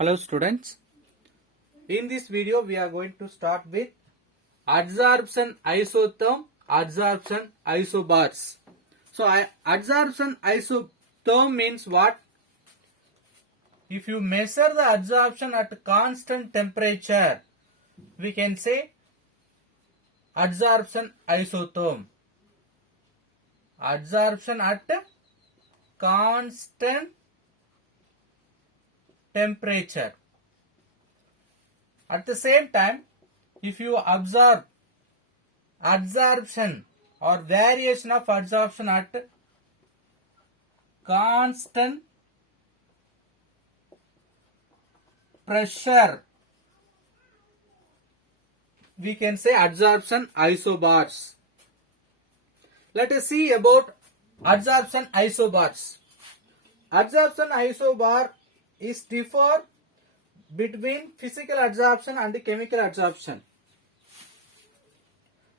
Hello students, in this video we are going to start with adsorption isotherm, adsorption isobars. So adsorption isotherm means what? If you measure the adsorption at constant temperature, we can say adsorption isotherm. Adsorption at constant temperature. At the same time, if you observe adsorption or variation of adsorption at constant pressure, we can say adsorption isobars. Let us see about adsorption isobars. Adsorption isobar is differ between physical adsorption and chemical adsorption.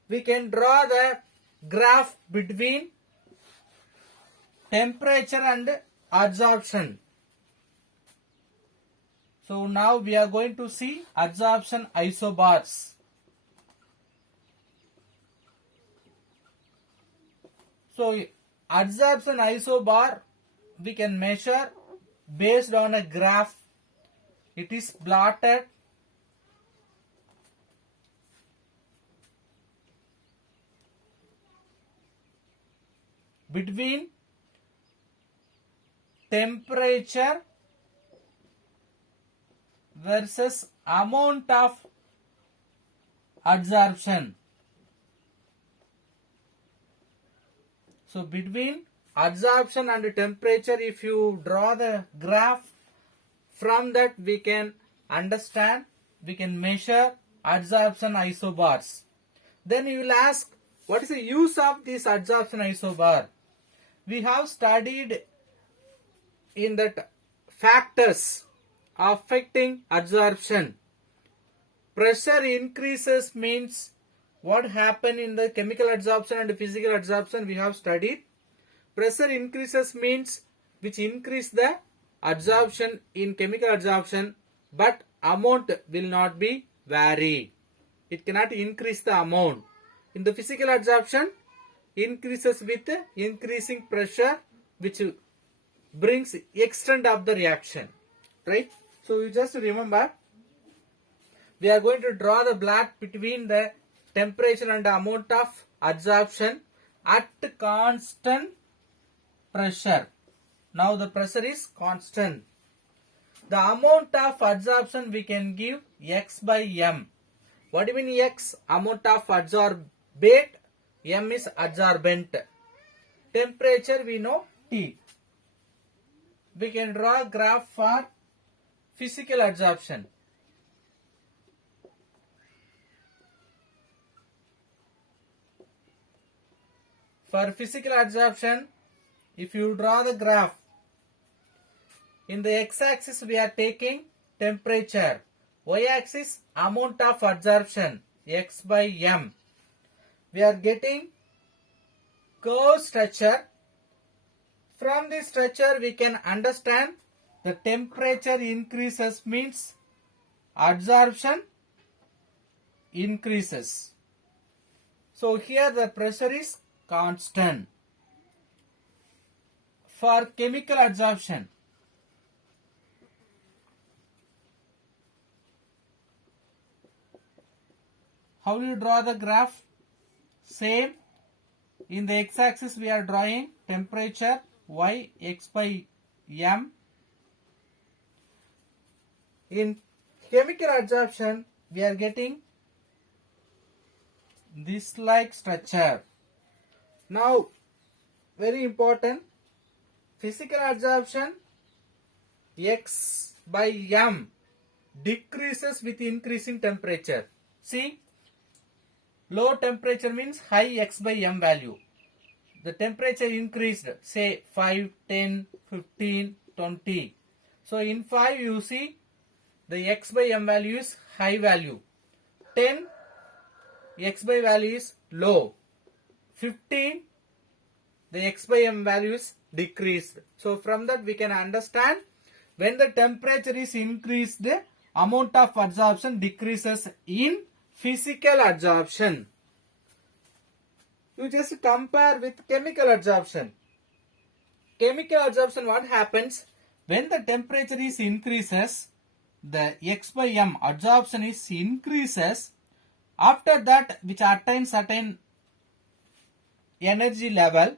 We can draw the graph between temperature and adsorption. So now we are going to see adsorption isobars. So adsorption isobar we can measure based on a graph. It is plotted between temperature versus amount of adsorption. So between adsorption and temperature, if you draw the graph, from that we can understand, we can measure adsorption isobars. Then you will ask, what is the use of this adsorption isobar? We have studied in that factors affecting adsorption. Pressure increases means what happened in the chemical adsorption and physical adsorption we have studied. Pressure increases means which increase the adsorption in chemical adsorption, but amount will not be vary. It cannot increase the amount. In the physical adsorption, increases with increasing pressure, which brings extent of the reaction. Right? So you just remember, we are going to draw the plot between the temperature and the amount of adsorption at constant pressure. Now the pressure is constant. The amount of adsorption we can give X by M. What do you mean X? Amount of adsorbate. M is adsorbent. Temperature we know T. We can draw a graph for physical adsorption. For physical adsorption, if you draw the graph, in the x-axis we are taking temperature, y-axis amount of adsorption, X by M. We are getting curve structure. From this structure we can understand the temperature increases means adsorption increases. So here the pressure is constant. For chemical adsorption, how do you draw the graph? Same. In the x-axis we are drawing temperature, y, X by M. In chemical adsorption, we are getting this like structure. Now, very important, physical adsorption, X by M decreases with increasing temperature. See, low temperature means high X by M value. The temperature increased, say 5, 10, 15, 20. So in 5 you see the X by M value is high value. 10, X by value is low. 15, the x by m value is decreased. So from that we can understand when the temperature is increased, the amount of adsorption decreases in physical adsorption. You just compare with chemical adsorption. Chemical adsorption, what happens? When the temperature is increases, the X by M adsorption is increases. After that, which attains certain energy level,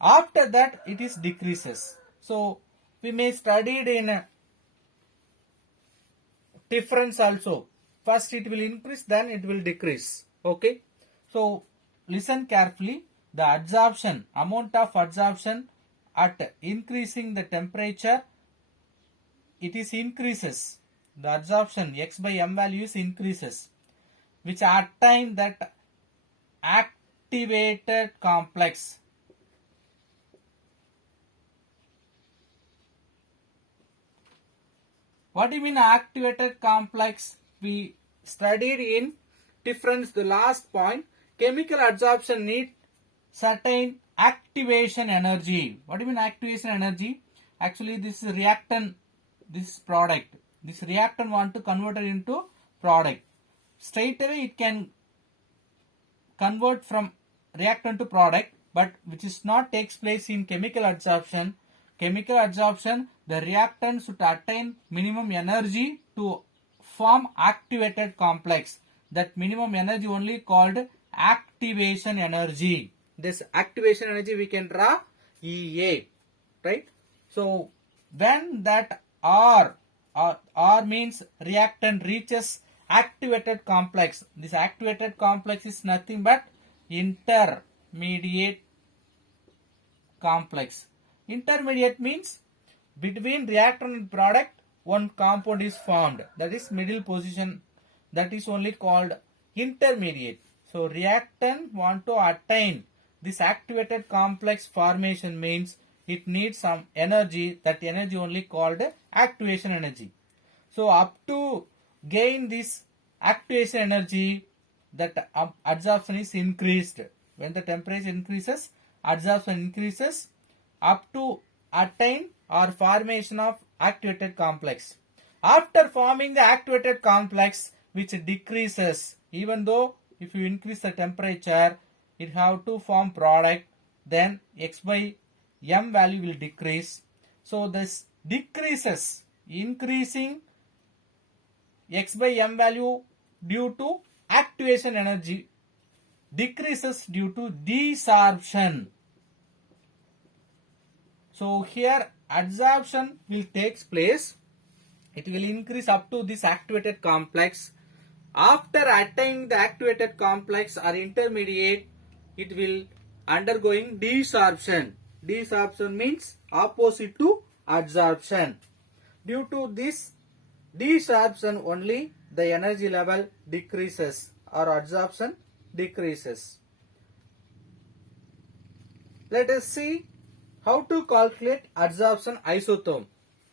after that it is decreases. So we may studied in difference also. First it will increase, then it will decrease. Okay. So listen carefully. The adsorption, amount of adsorption at increasing the temperature, it is increases. The adsorption X by M values increases, which attain that activated complex. What do you mean activated complex? We studied in difference the last point. Chemical adsorption need certain activation energy. What do you mean activation energy? Actually, this is reactant, this product. This reactant want to convert it into product. Straight away it can convert from reactant to product, but which is not takes place in chemical adsorption. Chemical adsorption, the reactant should attain minimum energy to form activated complex. That minimum energy only called activation energy. This activation energy we can draw EA, right? So when that R means reactant reaches activated complex. This activated complex is nothing but intermediate complex. Intermediate means between reactant and product one compound is formed. That is middle position. That is only called intermediate. So reactant want to attain this activated complex formation means it needs some energy. That energy only called activation energy. So up to gain this activation energy, that adsorption is increased. When the temperature increases, adsorption increases up to attain or formation of activated complex. After forming the activated complex, which decreases, even though if you increase the temperature, it have to form product, then X by M value will decrease. So this decreases, increasing X by M value due to activation energy, decreases due to desorption. So here adsorption will take place. It will increase up to this activated complex. After attaining the activated complex or intermediate, it will undergoing desorption. Desorption means opposite to adsorption. Due to this desorption only, the energy level decreases or adsorption decreases. Let us see how to calculate adsorption isotherm.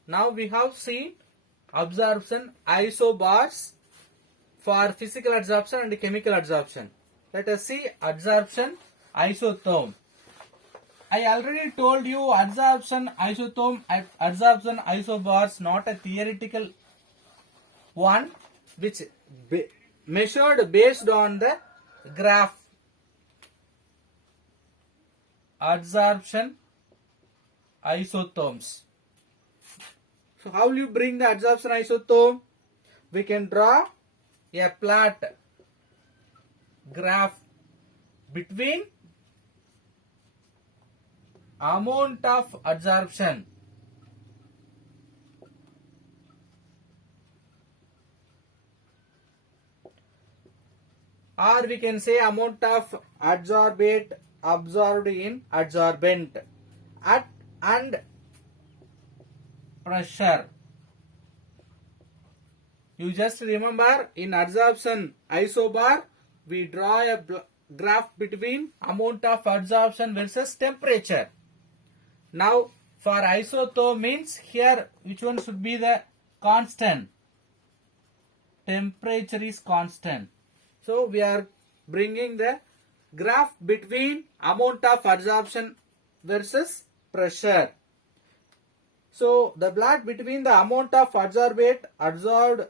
Now we have seen absorption isobars for physical adsorption and chemical adsorption. Let us see adsorption isotherm. I already told you adsorption isotherm and adsorption isobars not a theoretical one, which measured based on the graph. Adsorption isotherms. So how will you bring the adsorption isotherm? We can draw a plot graph between amount of adsorption or we can say amount of adsorbate absorbed in adsorbent at and pressure. You just remember in adsorption isobar we draw a graph between amount of adsorption versus temperature. Now for isotherm means here which one should be the constant? Temperature is constant. So we are bringing the graph between amount of adsorption versus pressure. So the blood between the amount of adsorbate absorbed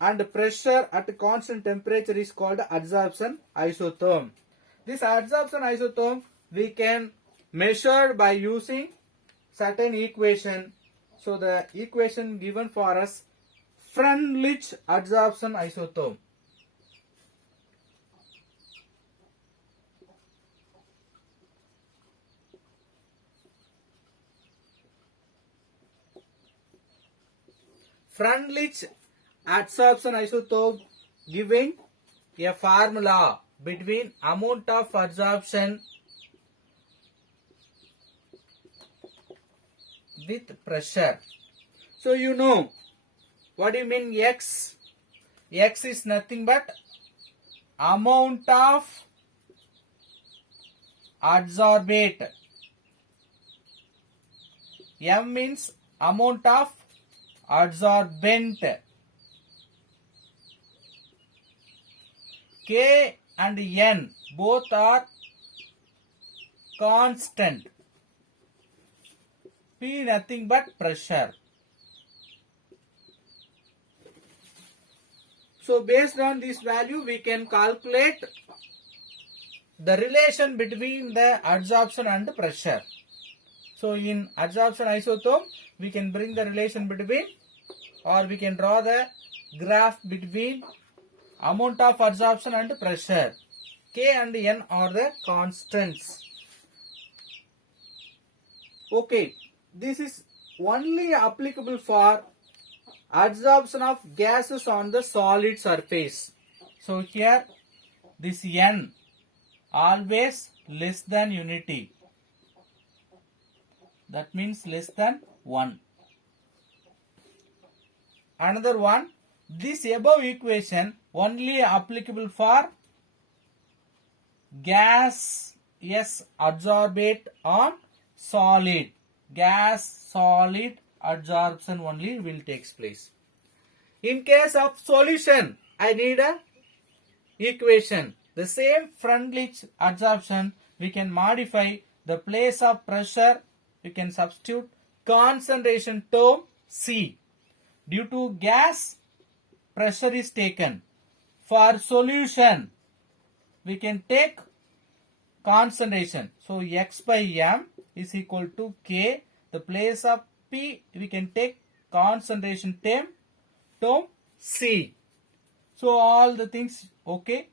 and pressure at constant temperature is called adsorption isotherm. This adsorption isotherm we can measure by using certain equation. So the equation given for us, Freundlich adsorption isotherm. Freundlich adsorption isotherm giving a formula between amount of adsorption with pressure. So you know what do you mean X? X is nothing but amount of adsorbate. M means amount of adsorbent. K and N both are constant. P nothing but pressure. So based on this value we can calculate the relation between the adsorption and pressure. So in adsorption isotherm we can bring the relation between, or we can draw the graph between amount of adsorption and pressure. K and N are the constants. Okay, this is only applicable for adsorption of gases on the solid surface. So here this N always less than unity. That means less than 1. Another one, this above equation only applicable for gas adsorbate on solid. Gas solid adsorption only will take place. In case of solution, I need a equation. The same Freundlich adsorption we can modify the place of pressure. We can substitute concentration term C. Due to gas, pressure is taken. For solution, we can take concentration. So X by M is equal to K. The place of P, we can take concentration term C. So all the things okay.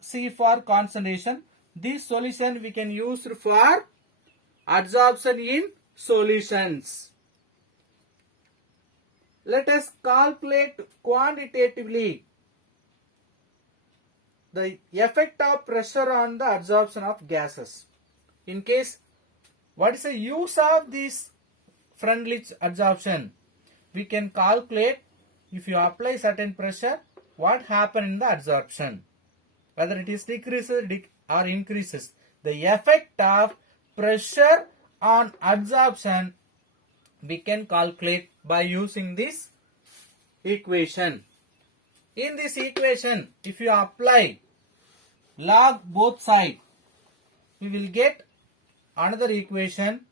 C for concentration. This solution we can use for adsorption in solutions. Let us calculate quantitatively the effect of pressure on the adsorption of gases. In case, what is the use of this Freundlich adsorption? We can calculate if you apply certain pressure, what happens in the adsorption. Whether it is decreases or increases. The effect of pressure on adsorption we can calculate by using this equation. In this equation, if you apply log both sides, we will get another equation,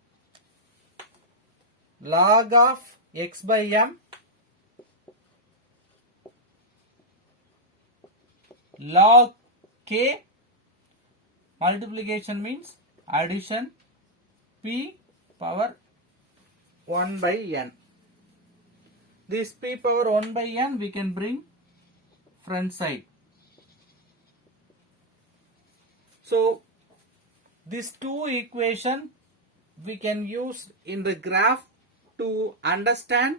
log of X by M log K, multiplication means addition, P power 1 by N. This P power 1 by N we can bring front side. So these two equations we can use in the graph to understand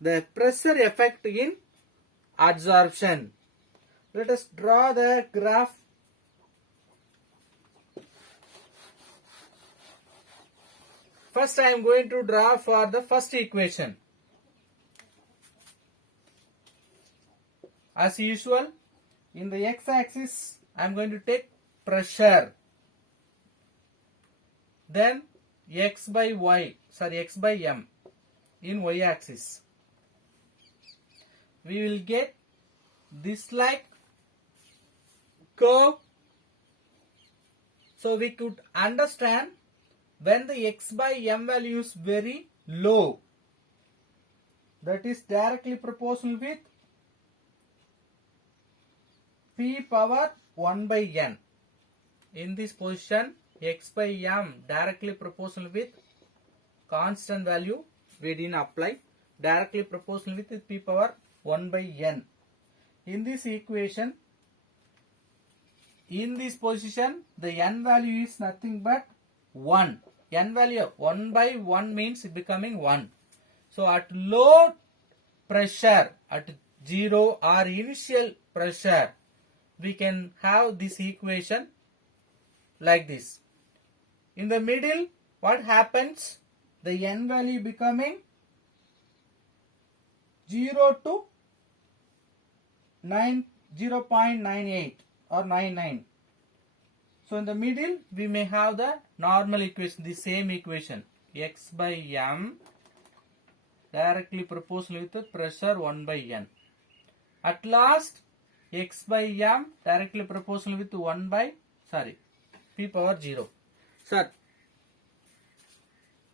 the pressure effect in adsorption. Let us draw the graph. First I am going to draw for the first equation. As usual, in the x-axis I am going to take pressure. Then x by m in y-axis. We will get this like curve. So we could understand when the x by m value is very low, that is directly proportional with P power 1 by n. In this position, x by m directly proportional with constant value we didn't apply, directly proportional with P power 1 by n. In this equation, in this position, the n value is nothing but 1. N value 1 by 1 means becoming 1. So at low pressure, at 0 or initial pressure, we can have this equation like this. In the middle, what happens? The n value becoming 0 to 0.98 or 99. So in the middle, we may have the normal equation, the same equation, x by m directly proportional with the pressure 1 by n. At last, x by m directly proportional with P power 0. Sir,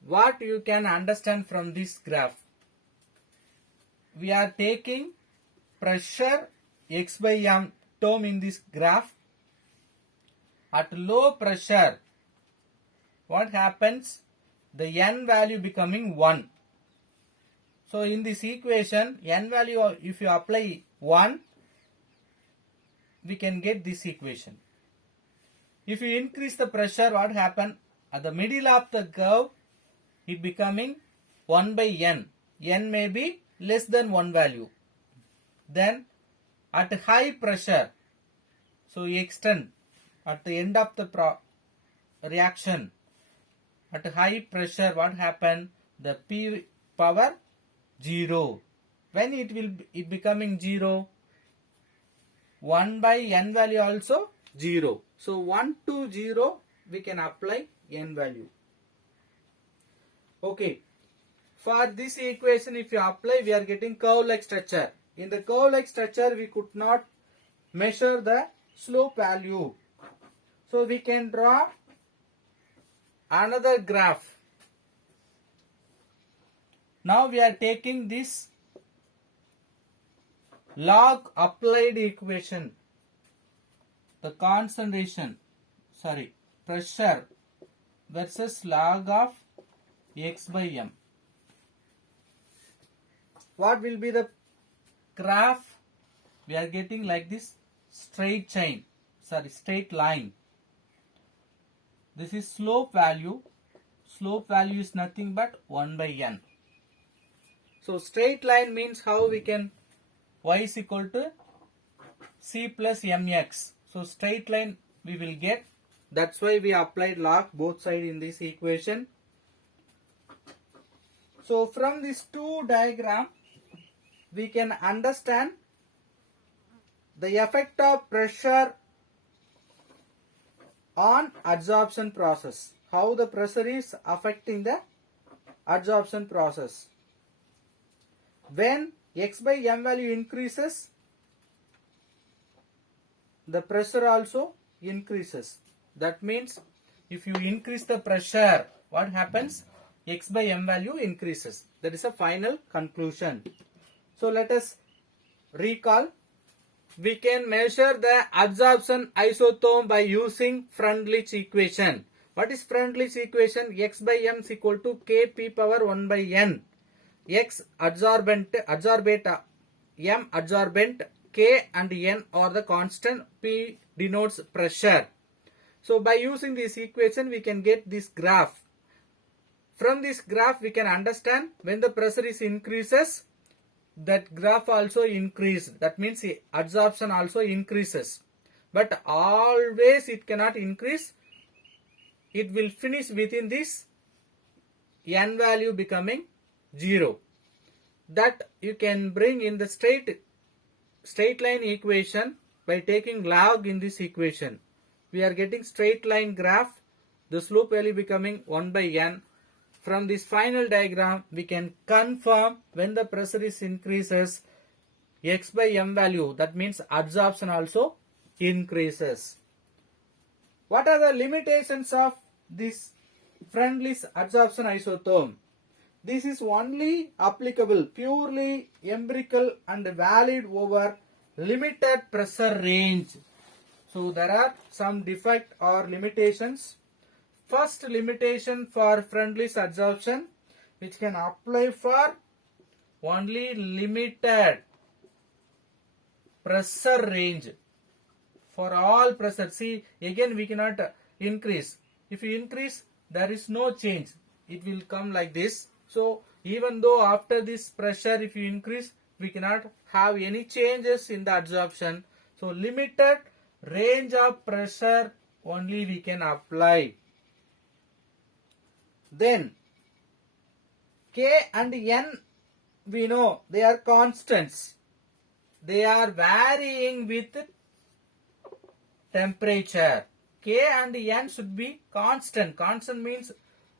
what you can understand from this graph? We are taking pressure x by m term in this graph. At low pressure, what happens? The n value becoming 1. So in this equation, n value, if you apply 1, we can get this equation. If you increase the pressure, what happen? At the middle of the curve, it becoming 1 by n. N may be less than 1 value. Then at high pressure, so you extend at the end of the reaction, at high pressure, what happen? The P power 0. When it becoming 0, 1 by n value also 0. So 1 to 0, we can apply n value. Okay. For this equation, if you apply, we are getting curve-like structure. In the curve-like structure, we could not measure the slope value. So we can draw another graph. Now we are taking this log applied equation. The pressure versus log of x by m. What will be the graph? We are getting like this straight line. This is slope value. Slope value is nothing but 1 by n. So straight line means how we can, y is equal to c plus mx. So straight line we will get. That's why we applied log both sides in this equation. So from these two diagrams, we can understand the effect of pressure on adsorption process. How the pressure is affecting the adsorption process. When x by m value increases, the pressure also increases. That means if you increase the pressure, what happens? X by m value increases. That is a final conclusion. So let us recall. We can measure the adsorption isotherm by using Freundlich equation. What is Freundlich equation? X by m is equal to Kp power 1 by n. X adsorbent, m adsorbent, K and n are the constant, P denotes pressure. So by using this equation, we can get this graph. From this graph, we can understand when the pressure is increases, that graph also increase. That means adsorption also increases. But always it cannot increase. It will finish within this n value becoming 0. That you can bring in the straight line equation by taking log in this equation. We are getting straight line graph. The slope value becoming 1 by n. From this final diagram, we can confirm when the pressure is increases, x by m value, that means adsorption also increases. What are the limitations of this Freundlich adsorption isotherm? This is only applicable, purely empirical and valid over limited pressure range. So there are some defect or limitations. First limitation for Freundlich's adsorption, which can apply for only limited pressure range. For all pressure, see again we cannot increase. If you increase, there is no change. It will come like this. So even though after this pressure, if you increase, we cannot have any changes in the adsorption. So limited range of pressure only we can apply. Then K and N, we know they are constants. They are varying with temperature. K and N should be constant. Constant means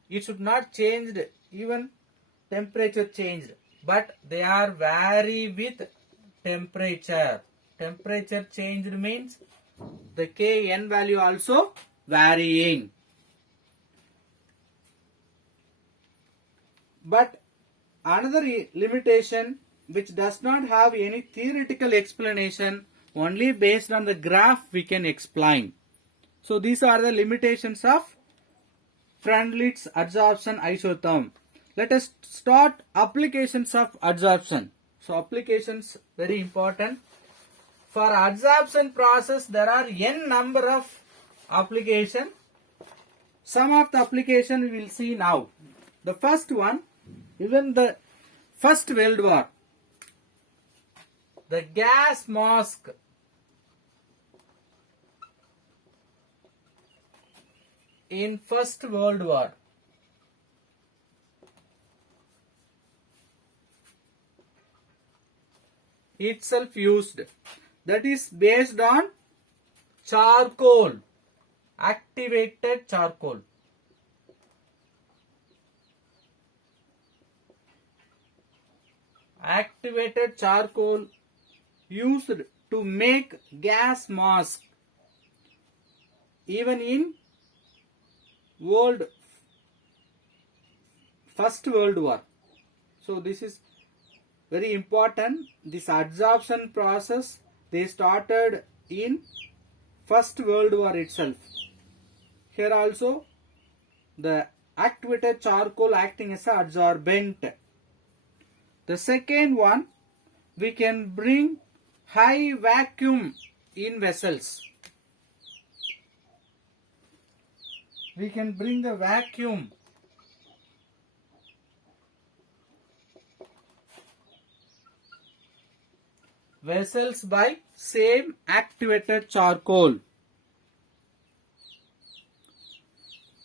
it should not change even temperature changed. But they are vary with temperature. Temperature changed means the K, N value also varying. But another limitation which does not have any theoretical explanation, only based on the graph we can explain. So these are the limitations of Freundlich's adsorption isotherm. Let us start applications of adsorption. So applications very important. For adsorption process there are n number of application. Some of the application we will see now. The first one, even the First World War, the gas mask in First World War. Itself used, that is based on charcoal, activated charcoal. Activated charcoal used to make gas mask even in First World War. So this is very important. This adsorption process they started in First World War itself. Here also the activated charcoal acting as an adsorbent. The second one, we can bring high vacuum in vessels. We can bring the vacuum vessels by same activated charcoal.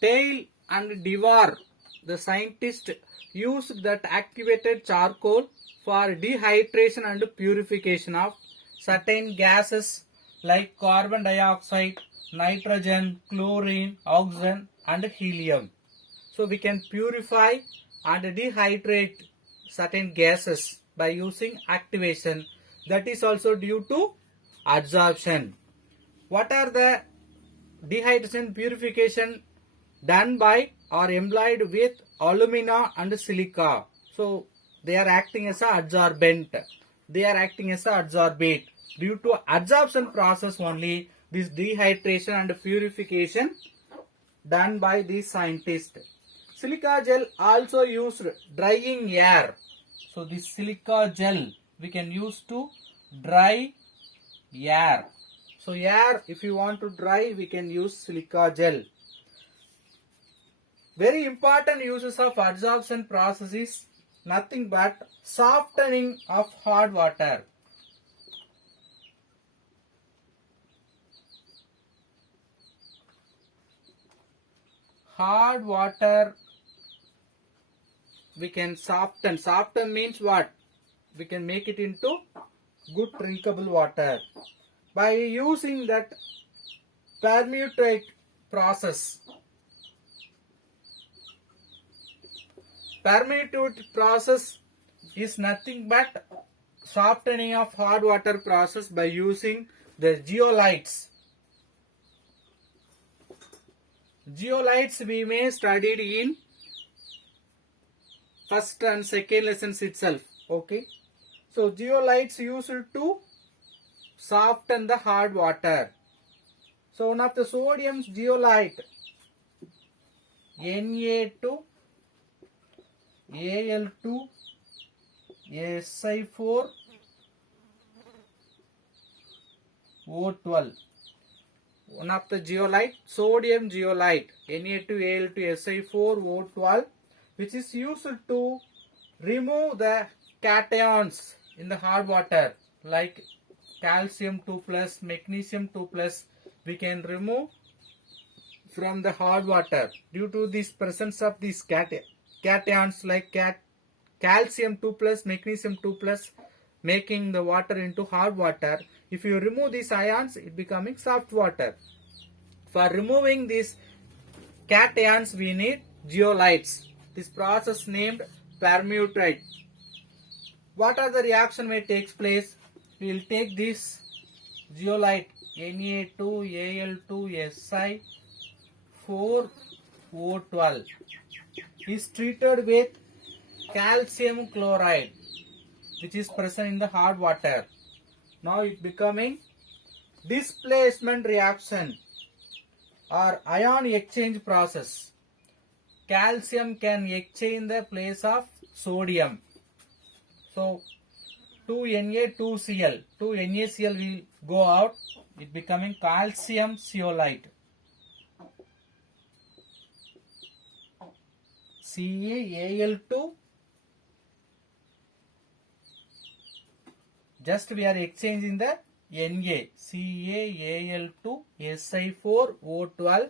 Tail and Dewar, the scientist, used that activated charcoal for dehydration and purification of certain gases like carbon dioxide, nitrogen, chlorine, oxygen and helium. So we can purify and dehydrate certain gases by using activation. That is also due to adsorption. What are the dehydration purification done by or employed with alumina and silica? So they are acting as a adsorbent. They are acting as a adsorbate. Due to adsorption process only, this dehydration and purification done by these scientists. Silica gel also used drying air. So this silica gel we can use to dry air. So air, if you want to dry, we can use silica gel. Very important uses of adsorption process is nothing but softening of hard water. Hard water we can soften. Soften means what? We can make it into good drinkable water by using that permutate process. Permutate process is nothing but softening of hard water process by using the zeolites. Zeolites we may studied in first and second lessons itself. Okay. So zeolites used to soften the hard water. So one of the sodium zeolite Na2 Al2 Si4 O12. One of the zeolite, sodium zeolite Na2Al2 Si4 O12, which is used to remove the cations in the hard water like calcium 2 plus, magnesium 2 plus. We can remove from the hard water due to this presence of these cations like calcium 2 plus, magnesium 2 plus, making the water into hard water. If you remove these ions, it becoming soft water. For removing these cations, we need zeolites. This process named permutate. What are the reaction may takes place? We will take this zeolite Na2Al2Si 4O12 is treated with calcium chloride, which is present in the hard water. Now it becoming displacement reaction or ion exchange process. Calcium can exchange the place of sodium. So 2Na2Cl, 2NaCl will go out. It becoming calcium zeolite. CaAl2. Just we are exchanging the Na. CaAl2 Si4O12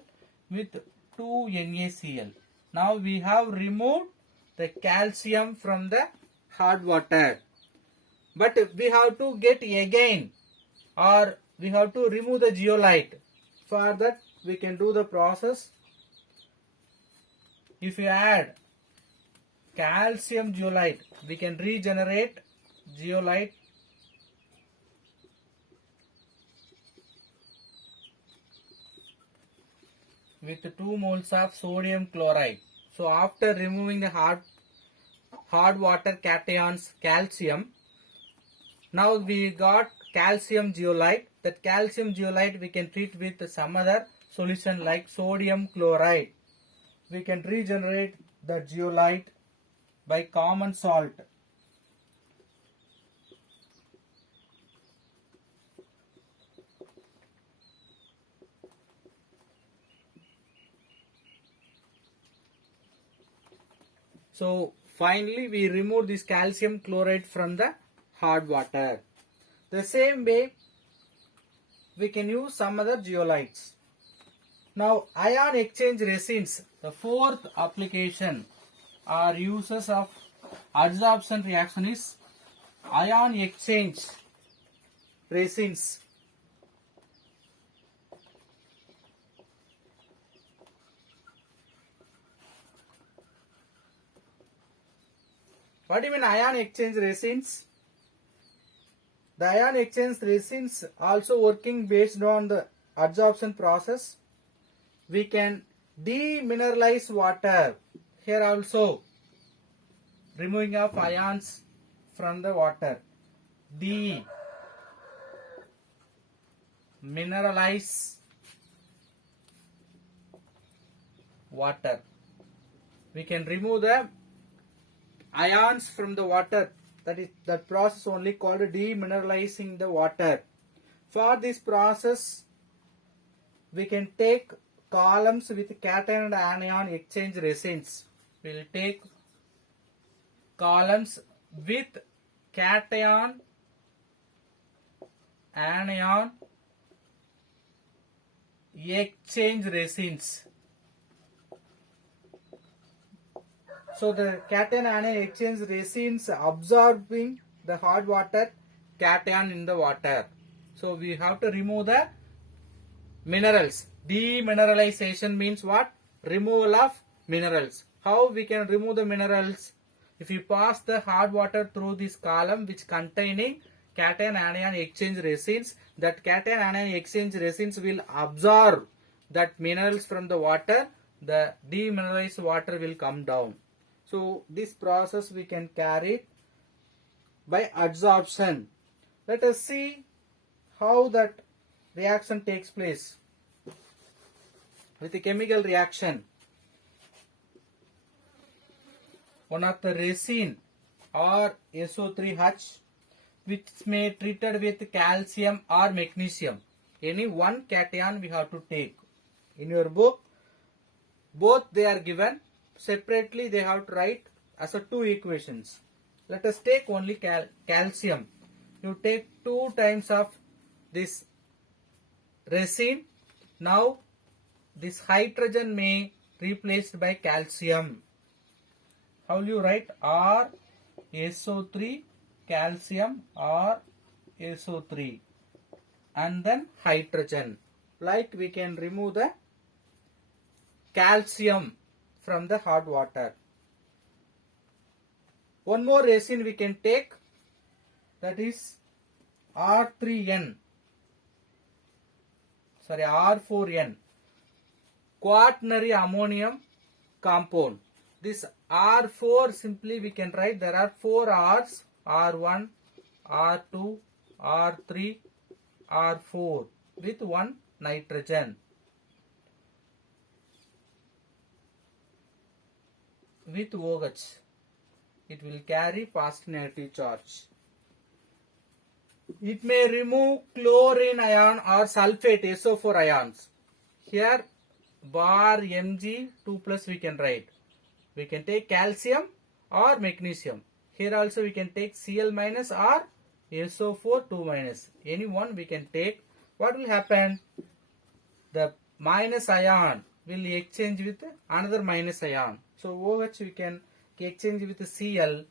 with 2NaCl. Now we have removed the calcium from the hard water. But we have to get again, or we have to remove the zeolite. For that we can do the process. If you add calcium zeolite, we can regenerate zeolite with 2 moles of sodium chloride. So after removing the hard water cations calcium, now we got calcium zeolite. That calcium zeolite we can treat with some other solution like sodium chloride. We can regenerate the zeolite by common salt. So finally we remove this calcium chloride from the hard water. The same way we can use some other zeolites. Now ion exchange resins, the fourth application or uses of adsorption reaction is ion exchange resins. What do you mean ion exchange resins? The ion exchange resins also working based on the adsorption process. We can demineralize water. Here also removing of ions from the water. Demineralize water. We can remove the ions from the water. That process only called demineralizing the water. For this process, we can take columns with cation and anion exchange resins. We will take columns with cation, anion exchange resins. So the cation anion exchange resins absorbing the hot water cation in the water. So we have to remove the minerals. Demineralization means what? Removal of minerals. How we can remove the minerals? If you pass the hard water through this column which containing cation anion exchange resins, that cation anion exchange resins will absorb that minerals from the water. The demineralized water will come down. So So this process we can carry by adsorption. Let us see how that reaction takes place with the chemical reaction. One of the resin or SO3H which may treated with calcium or magnesium. Any one cation we have to take. In your book, both they are given. Separately they have to write as a two equations. Let us take only calcium. You take 2 times of this resin. Now this hydrogen may replaced by calcium. How will you write? R SO3 calcium or SO3 and then hydrogen. Like we can remove the calcium from the hot water. One more resin we can take, that is R4N, quaternary ammonium compound. This R4 simply we can write there are 4 R's, R1, R2, R3, R4 with 1 nitrogen. With OH, it will carry positive negative charge. It may remove chlorine ion or sulfate SO4 ions. Here bar Mg 2 plus we can write. We can take calcium or magnesium. Here also we can take Cl minus or SO4 2 minus. Any one we can take. What will happen? The minus ion will exchange with another minus ion. So OH we can exchange with Cl.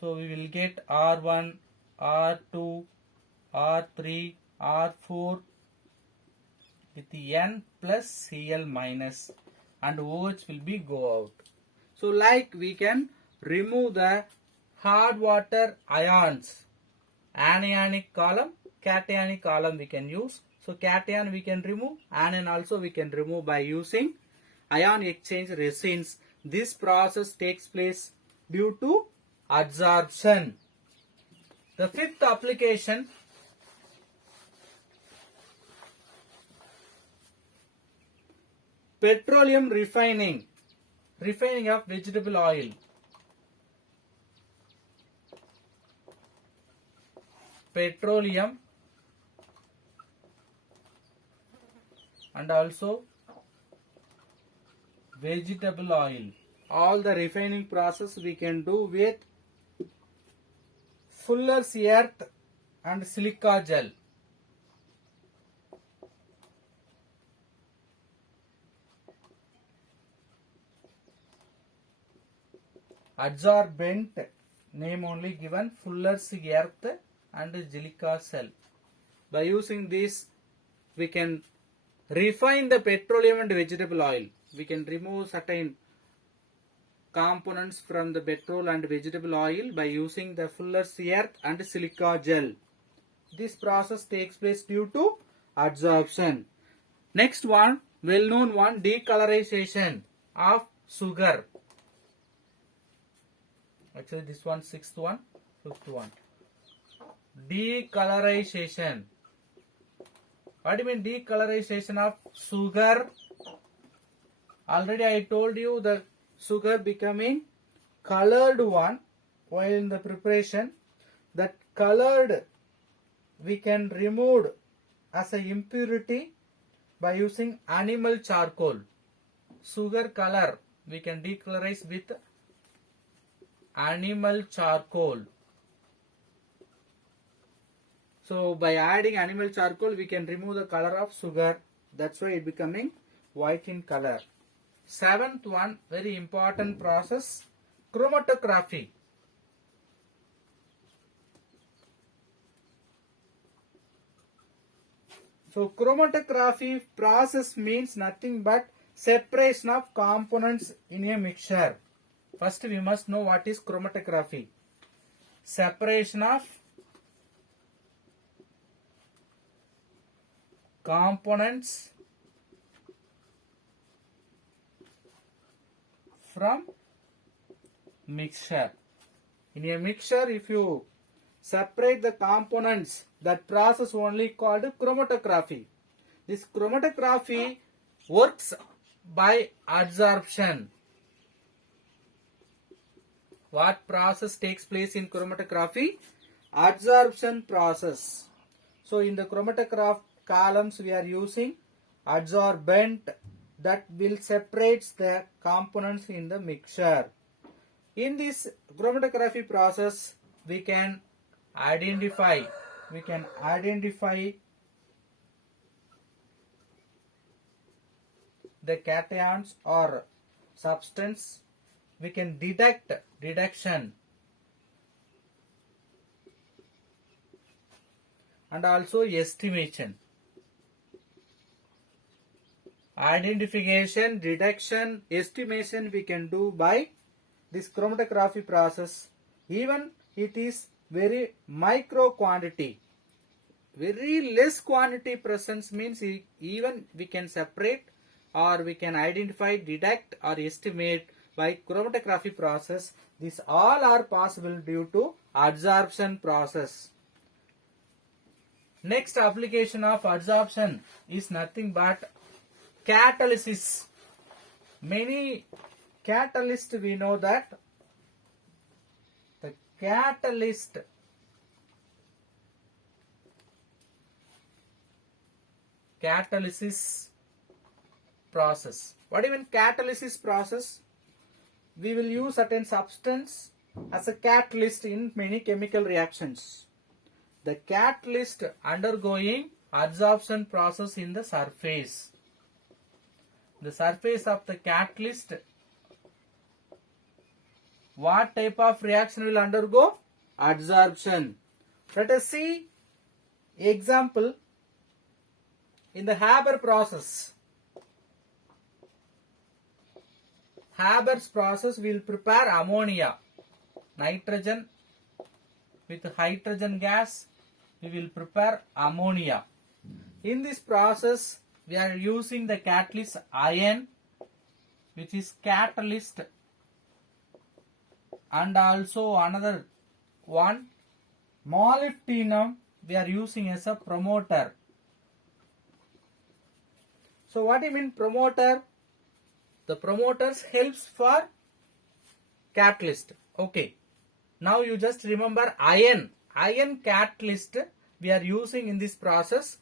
So we will get R1, R2, R3, R4 with N plus Cl minus and OH will be go out. So like we can remove the hard water ions, anionic column, cationic column we can use. So cation we can remove, anion also we can remove by using ion exchange resins. This process takes place due to adsorption. The fifth application, petroleum refining of vegetable oil. Petroleum and also vegetable oil. All the refining process we can do with Fuller's earth and silica gel. Adsorbent name only given, Fuller's earth and silica gel. By using this we can refine the petroleum and vegetable oil. We can remove certain components from the petrol and vegetable oil by using the Fuller's earth and silica gel. This process takes place due to adsorption. Next one, well known one, decolorization of sugar. Actually this one, sixth one, fifth one. Decolorization. What do you mean decolorization of sugar? Already I told you the sugar becoming colored one while in the preparation. That colored we can remove as an impurity by using animal charcoal. Sugar color we can decolorize with animal charcoal. So by adding animal charcoal we can remove the color of sugar. That's why it becoming white in color. Seventh one, very important process, chromatography. So chromatography process means nothing but separation of components in a mixture. First we must know what is chromatography. Separation of components from mixture. In a mixture, if you separate the components, that process only called chromatography. This chromatography works by adsorption. What process takes place in chromatography? Adsorption process. So in the chromatograph columns we are using adsorbent that will separate the components in the mixture. In this chromatography process we can identify the cations or substance. We can detect reduction and also estimation. Identification, detection, estimation we can do by this chromatography process. Even it is very micro quantity, very less quantity presence means even we can separate or we can identify, detect or estimate by chromatography process. These all are possible due to adsorption process. Next application of adsorption is nothing but catalysis. Many catalysts we know that the catalysis process. What do you mean catalysis process? We will use certain substance as a catalyst in many chemical reactions. The catalyst undergoing adsorption process in the surface. The surface of the catalyst, what type of reaction will undergo? Adsorption. Let us see example in the Haber process. Haber's process will prepare ammonia, nitrogen with hydrogen gas. We will prepare ammonia. In this process, we are using the catalyst iron, which is catalyst, and also another one, molybdenum, we are using as a promoter. So what do you mean promoter? The promoters helps for catalyst. Okay. Now you just remember iron. Iron catalyst we are using in this process.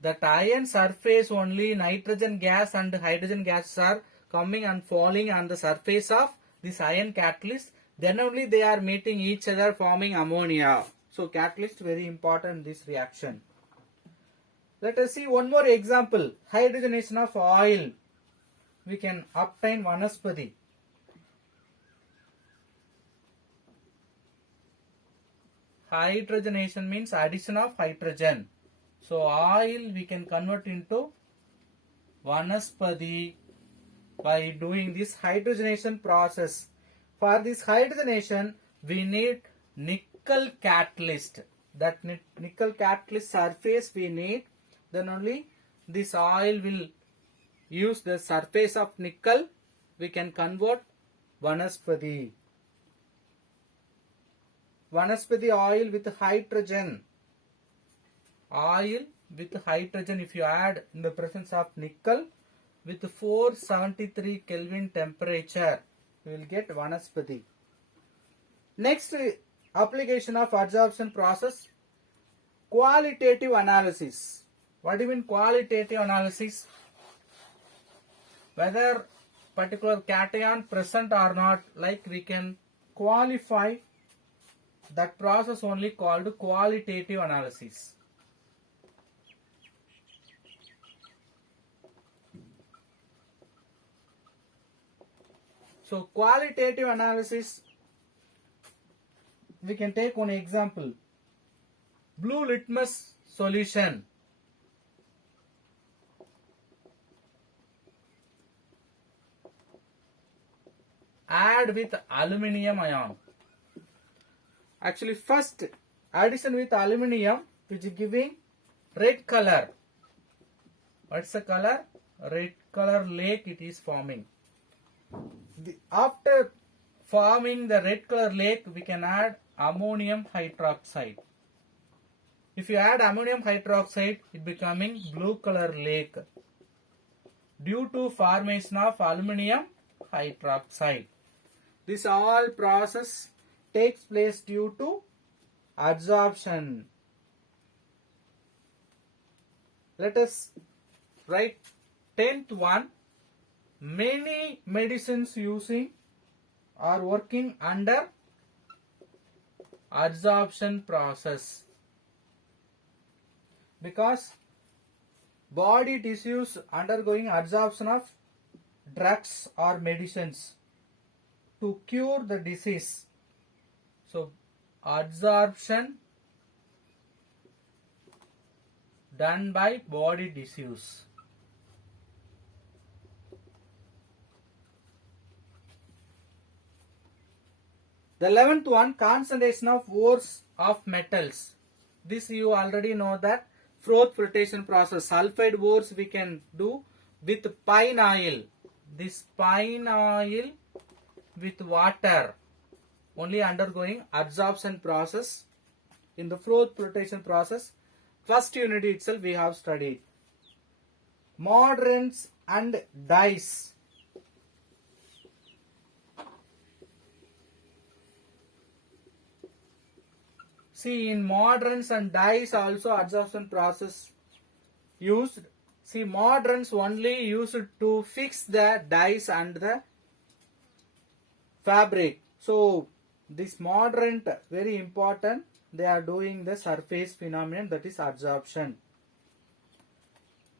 That iron surface only nitrogen gas and hydrogen gas are coming and falling on the surface of this iron catalyst. Then only they are meeting each other forming ammonia. So catalyst very important this reaction. Let us see one more example. Hydrogenation of oil. We can obtain vanaspati. Hydrogenation means addition of hydrogen. So oil we can convert into vanaspati by doing this hydrogenation process. For this hydrogenation we need nickel catalyst. That nickel catalyst surface we need. Then only this oil will use the surface of nickel. We can convert vanaspati. Vanaspati oil with hydrogen. Oil with hydrogen if you add in the presence of nickel with 473 Kelvin temperature, we will get vanaspati. Next application of adsorption process, qualitative analysis. What do you mean qualitative analysis? Whether particular cation present or not, like we can qualify that process only called qualitative analysis. So qualitative analysis, we can take one example. Blue litmus solution. Add with aluminium ion. Actually first addition with aluminium which is giving red color. What's the color? Red color lake it is forming. After forming the red color lake, we can add ammonium hydroxide. If you add ammonium hydroxide, it becoming blue color lake due to formation of aluminum hydroxide. This all process takes place due to adsorption. Let us write 10th one. Many medicines using are working under adsorption process, because body tissues undergoing adsorption of drugs or medicines to cure the disease. So adsorption done by body tissues. The 11th one, concentration of ores of metals. This you already know that Froth filtration process. Sulfide ores we can do with pine oil. This pine oil with water only undergoing adsorption process. In the Froth filtration process, first unit itself we have studied. Mordants and dyes. See, in mordants and dyes also adsorption process used. See, mordants only used to fix the dyes and the fabric. So this mordant very important. They are doing the surface phenomenon, that is adsorption.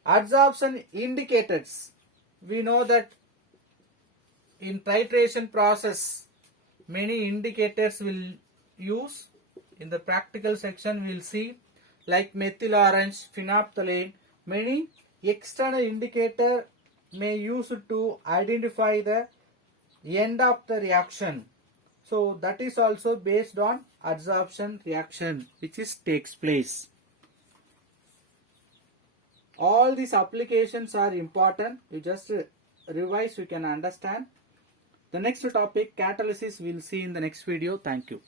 Adsorption indicators. We know that in titration process many indicators will use. In the practical section we will see like methyl orange, phenolphthalein. Many external indicator may use to identify the end of the reaction. So that is also based on adsorption reaction which takes place. All these applications are important. You just revise, you can understand. The next topic, catalysis, we will see in the next video. Thank you.